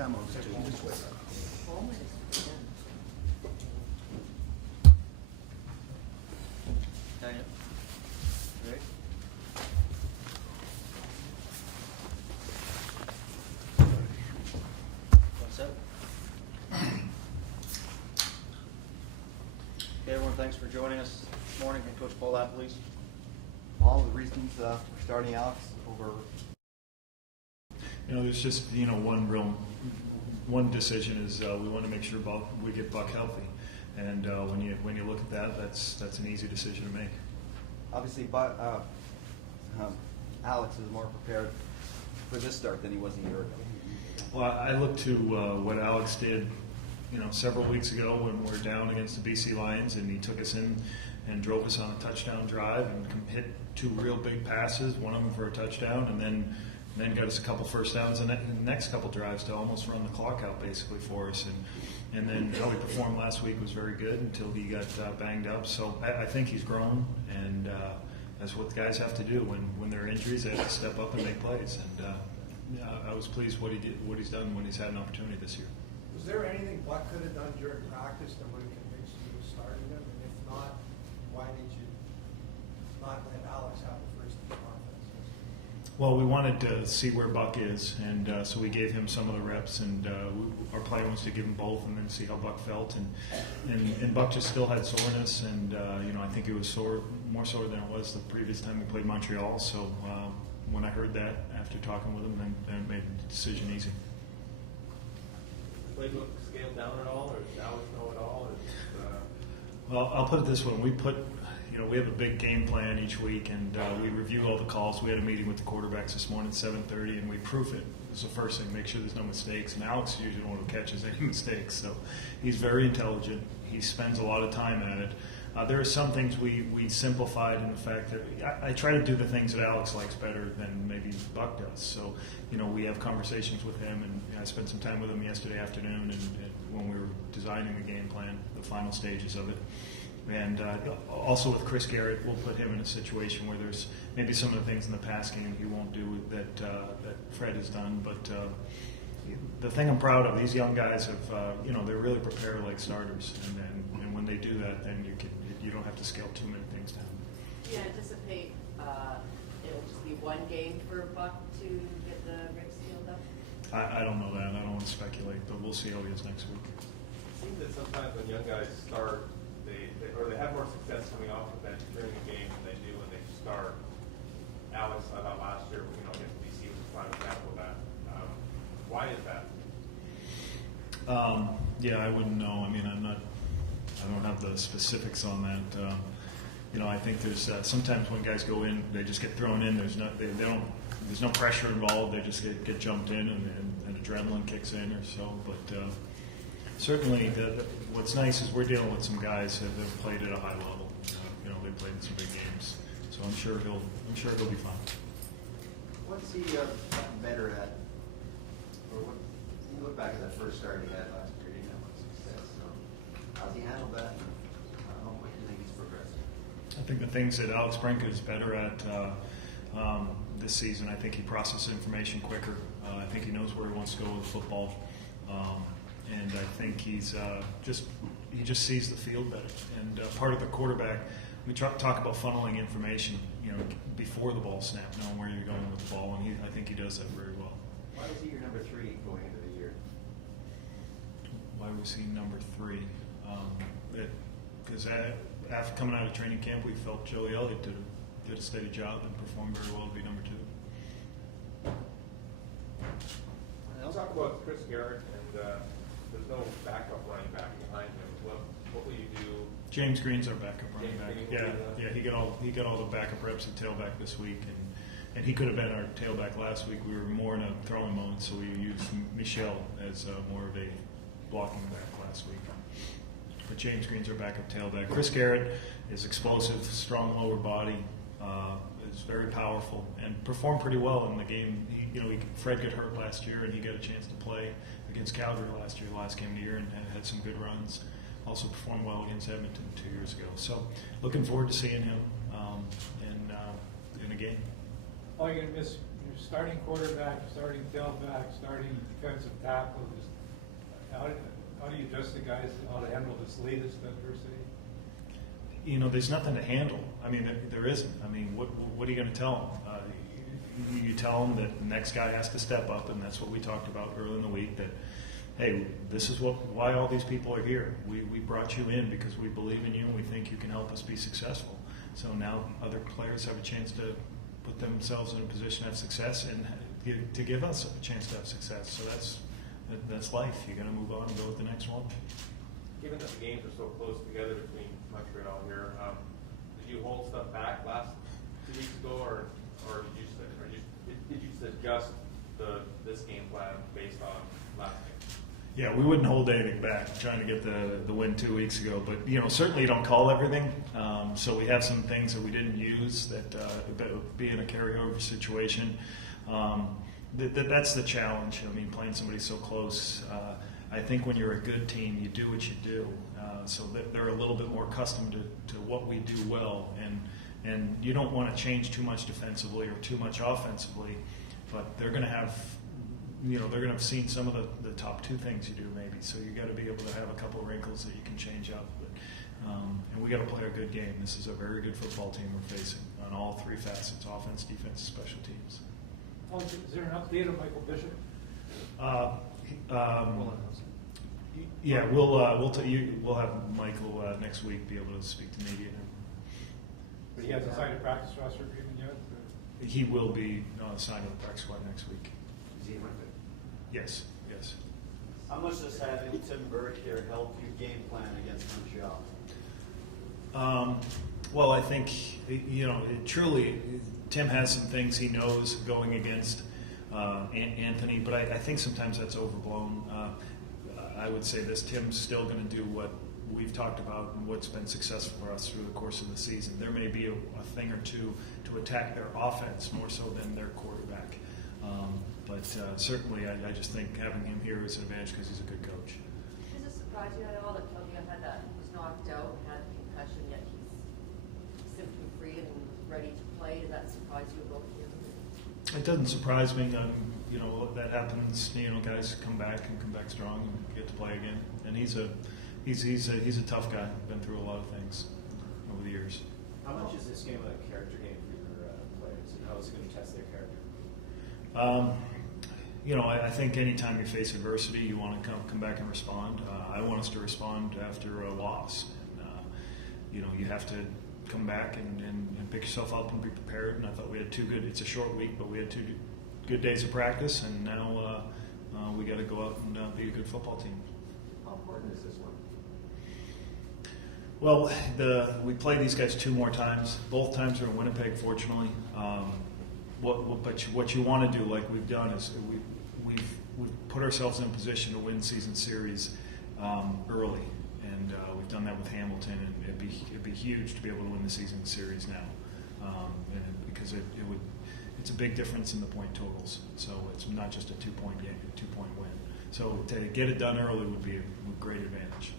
timeouts too. Just wait. Ready? What's up? Okay, everyone, thanks for joining us this morning. I'm Coach Paul LaPolice's. All the reasons for starting Alex over. There's just one decision is we want to make sure we get Buck healthy, and when you look at that, that's an easy decision to make. Obviously, Alex is more prepared for this start than he was a year ago. Well, I look to what Alex did, several weeks ago when we were down against the BC Lions, and he took us in and drove us on a touchdown drive and hit two real big passes, one of them for a touchdown, and then got us a couple first downs in the next couple drives to almost run the clock out basically for us. And then how he performed last week was very good until he got banged up. So I think he's grown, and that's what the guys have to do when there are injuries. They have to step up and make plays. And I was pleased what he's done when he's had an opportunity this year. Was there anything Buck could have done during practice that would have convinced you to start him? And if not, why did you not let Alex have the first team offense? Well, we wanted to see where Buck is, and so we gave him some of the reps, and our plan was to give him both and then see how Buck felt. And Buck just still had soreness, and I think it was more sore than it was the previous time we played Montreal. So when I heard that after talking with him, then it made the decision easy. Playbook scaled down at all, or does Alex know at all? Well, I'll put it this way: we have a big game plan each week, and we review all the calls. We had a meeting with the quarterbacks this morning at 7:30, and we proof it. It's the first thing, make sure there's no mistakes. And Alex is usually the one who catches any mistakes, so he's very intelligent. He spends a lot of time at it. There are some things we simplified in the fact that I try to do the things that Alex likes better than maybe Buck does. So, we have conversations with him, and I spent some time with him yesterday afternoon and when we were designing the game plan, the final stages of it. And also with Chris Garrett, we'll put him in a situation where there's maybe some of the things in the pass game he won't do that Fred has done. But the thing I'm proud of, these young guys have, they're really prepared like starters. And when they do that, then you don't have to scale too many things down. Do you anticipate it'll just be one game for Buck to get the ribs healed up? I don't know that. I don't want to speculate, but we'll see how he is next week. It seems that sometimes when young guys start, they have more success coming off the bench during the game than they do when they start. Alex, I thought last year, against BC was a prime example of that. Why is that? I wouldn't know. I don't have the specifics on that. I think there's sometimes when guys go in, they just get thrown in. There's no pressure involved. They just get jumped in, and adrenaline kicks in or so. But certainly, what's nice is we're dealing with some guys that have played at a high level. They played in some big games, so I'm sure he'll be fine. What's he gotten better at? Or what? You look back at that first start he had last year, he didn't have much success. So how's he handled that? What do you think he's progressing? I think the things that Alex Brinka is better at this season, I think he processes information quicker. I think he knows where he wants to go with football. And I think he just sees the field better. And part of the quarterback, we talk about funneling information, before the ball snap, knowing where you're going with the ball, and I think he does that very well. Why is he your number 3 going into the year? Why was he number 3? Because after coming out of training camp, we felt Joey Elliott did a steady job and performed very well to be number 2. Let's talk about Chris Garrett, and there's no backup running back behind him. What will you do? James Green's our backup running back. Green, He got all the backup reps at tailback this week, and he could have been our tailback last week. We were more in a throwing mode, so we used Michel as more of a blocking back last week. But James Green's our backup tailback. Chris Garrett is explosive, strong lower body, is very powerful, and performed pretty well in the game. Fred got hurt last year, and he got a chance to play against Calgary last game of the year, and had some good runs. Also performed well against Edmonton 2 years ago. So looking forward to seeing him in a game. All you're going to miss your starting quarterback, starting tailback, starting defensive tackle, just, how do you adjust the guys how to handle this latest adversity? You know, there's nothing to handle. I mean, there isn't. I mean, what are you going to tell them? You tell them that the next guy has to step up, and that's what we talked about early in the week, that, hey, this is why all these people are here. We brought you in because we believe in you and we think you can help us be successful. So now other players have a chance to put themselves in a position to have success and to give us a chance to have success. So that's life. You got to move on and go with the next one. Given that the games are so close together between Montreal here, did you hold stuff back last 2 weeks ago, or did you adjust this game plan based on last game? Yeah, we wouldn't hold anything back, trying to get the win 2 weeks ago. But, you know, certainly you don't call everything. So we have some things that we didn't use that would be in a carryover situation. That's the challenge. I mean, playing somebody so close. I think when you're a good team, you do what you do. So they're a little bit more accustomed to what we do well. And you don't want to change too much defensively or too much offensively. But they're going to have... You know, they're going to have seen some of the top two things you do maybe. So you got to be able to have a couple of wrinkles that you can change up. But, and we got to play a good game. This is a very good football team we're facing on all three facets: offense, defense, special teams. Is there an update on Michael Bishop? Yeah, we'll have Michael next week be able to speak to media. But he hasn't signed a practice roster agreement yet? He will be signed with the practice squad next week. Is he in with it? Yes. How much does having Tim Burke here help you game plan against Montreal? Well, I think, you know, truly, Tim has some things he knows going against Anthony, but I think sometimes that's overblown. I would say this: Tim's still going to do what we've talked about and what's been successful for us through the course of the season. There may be a thing or two to attack their offense more so than their quarterback. But certainly, I just think having him here is an advantage because he's a good coach. Does it surprise you at all that Killian had that, was knocked out and had a concussion, yet he's symptom-free and ready to play? Does that surprise you about him? It doesn't surprise me. You know, that happens. You know, guys come back strong and get to play again. And he's a tough guy. Been through a lot of things over the years. How much is this game a character game for your players, and how is it going to test their character? You know, I think anytime you face adversity, you want to come back and respond. I want us to respond after a loss. And, you know, you have to come back and pick yourself up and be prepared. And I thought we had it's a short week, but we had 2 good days of practice, and now we got to go out and be a good football team. How important is this one? Well, we play these guys 2 more times. Both times are in Winnipeg, fortunately. But what you want to do, like we've done, is we've put ourselves in a position to win season series early, and we've done that with Hamilton, and it'd be huge to be able to win the season series now, because it's a big difference in the point totals. So it's not just a 2-point game, a 2-point win. So to get it done early would be a great advantage.